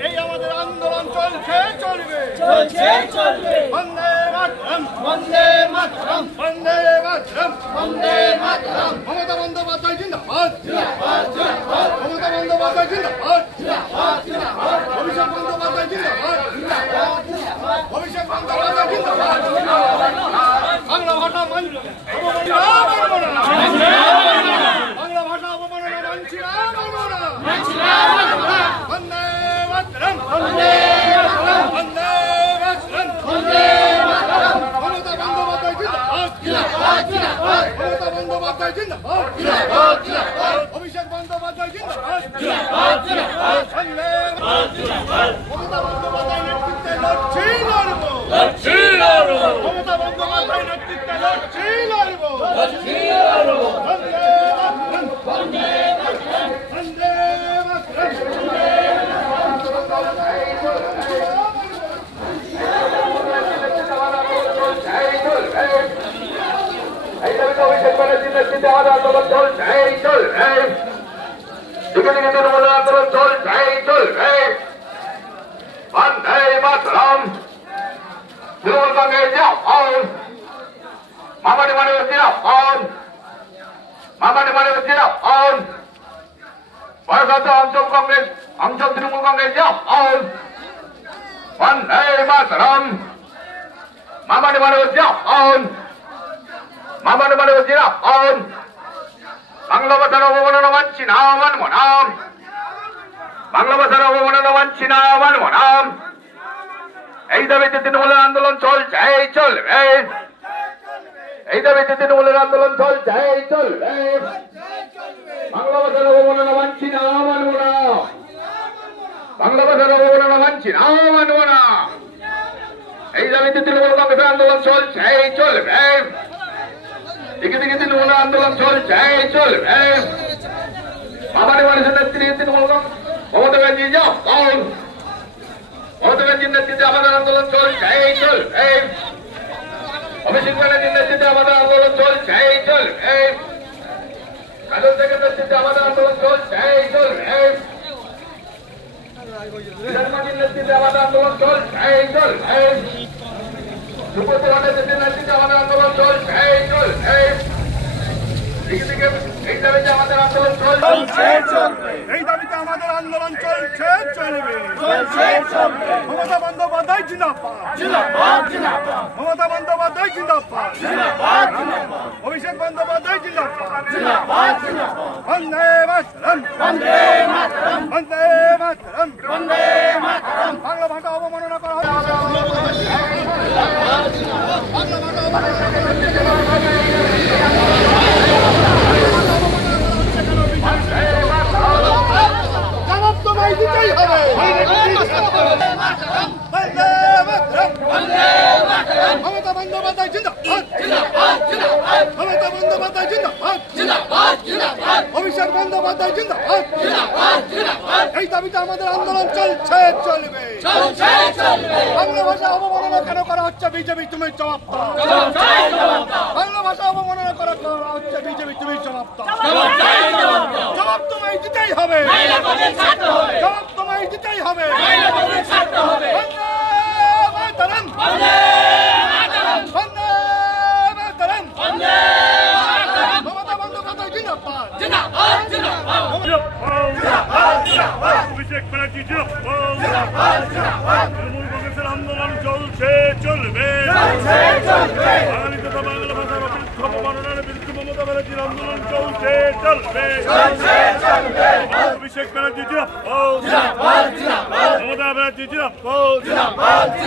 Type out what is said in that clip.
এই আমাদের আন্দোলন চলছে চলবে বন্দে মাতরম বন্দে মাতরম বন্দে মাতরম বন্দে মাতরম মমতা বন্দ্যোপাধ্যায় জিন্দাবাদ মমতা বন্দ্যোপাধ্যায় জিন্দাবাদ অভিষেক বন্দ্যোপাধ্যায় জিন্দাবাদ অভিষেক বন্দ্যোপাধ্যায় জিন্দাবাদ বাংলা ভাষা বাংলা ভাষা অবমাননা মানছি না বন্দে মাতরম বন্দে মাতরম বন্দে মাতরম বন্দে মাতরম মমতা বন্দ্যোপাধ্যায় জিন্দাবাদ মমতা বন্দ্যোপাধ্যায় জিন্দাবাদ অভিষেক বন্দ্যোপাধ্যায় জিন্দাবাদ বন্দে মমতা বন্দ্যোপাধ্যায় নেতৃত্বে লড়ছি লড়বো মমতা বন্দ্যোপাধ্যায় নেতৃত্বে লড়ছি লড়বো বন্দে মাতরম বন্দে মাতরম বন্দে মাতরম আন্দোলন চলছে আন্দোলন চলছে বন্দে মাতরম তৃণমূল কংগ্রেস জিন্দাবাদ মামাটি মানুষ জিন্দাবাদ মামাটি মানুষ জিন্দাবাদ অঞ্চল কংগ্রেস অঞ্চল তৃণমূল কংগ্রেস জিন্দাবাদ বন্দে মাতরম মামাটি মানুষ জিন্দাবাদ মামাটি মানুষ জিন্দাবাদ বাংলা ভাষার অবমাননা মানছি না মানব না বাংলা ভাষার অবমাননা মানছি না মানব না এই দাবিতে তৃণমূলের আন্দোলন চলছে চলবে এই দাবিতে তৃণমূলের আন্দোলন চলছে চলবে বাংলা ভাষার অবমাননা মানছি না মানব না বাংলা ভাষার অবমাননা মানছি না মানব না এই দাবিতে তৃণমূল কংগ্রেসের আন্দোলন চলছে চলবে দিকে দিকে তৃণমূলের আন্দোলন চলছে চলবে মামাটি মানুষের নেতৃত্বে তৃণমূল মমতা ব্যানার্জি যাও মমতা ব্যানার্জির নেতৃত্বে আমাদের আন্দোলন চলছে চলবে অভিষেক ব্যানার্জির নেতৃত্বে আমাদের আন্দোলন চলছে চলবে কাজল শেখের নেতৃত্বে আমাদের আন্দোলন চলছে চলবে বিধানমাটির নেতৃত্বে আমাদের আন্দোলন চলছে চলবে সুপ্রতিভার নেতৃত্বে আমাদের আন্দোলন চলছে চলবে এই দাবিতে আমাদের আন্দোলন চলছে এই দাবিতে আমাদের আন্দোলন চলছে চলবে মমতা বন্দ্যোপাধ্যায় জিন্দাবাদ মমতা বন্দ্যোপাধ্যায় জিন্দাবাদ অভিষেক বন্দ্যোপাধ্যায় জিন্দাবাদ বন্দে মাতরম বন্দে মাতরম বন্দে মাতরম বন্দে মাতরম বাংলা ভাষা অবমাননা করা হয় দিতেই হবে মমতা বন্দ্যোপাধ্যায় জিন্দাবাদ মমতা বন্দ্যোপাধ্যায় জিন্দাবাদ অভিষেক বন্দ্যোপাধ্যায় জিন্দাবাদ এই দাবিতে আমাদের আন্দোলন চলছে চলবে বাংলা ভাষা অবমাননা কেন করা হচ্ছে বিজেপি তুমি জবাব দাও বাংলা ভাষা অবমাননা করা হচ্ছে বিজেপি তুমি জবাব দাও জবাব তোমায় দিতেই হবে জবাব তোমায় দিতেই হবে বন্দে মাতরম বন্দে মাতরম বন্দে মাতরম বন্দে মাতরম মমতা বন্দ্যোপাধ্যায় জিন্দাবাদ অভিষেক ব্যানার্জি জিন্দাবাদ তৃণমূল কংগ্রেসের আন্দোলন চলছে চলবে বাঙালি তথা বাংলা ভাষার অবমাননার বিরুদ্ধে মমতা ব্যানার্জির আন্দোলন চলছে চলবে অভিষেক ব্যানার্জি জিন্দাবাদ মমতা ব্যানার্জি জিন্দাবাদ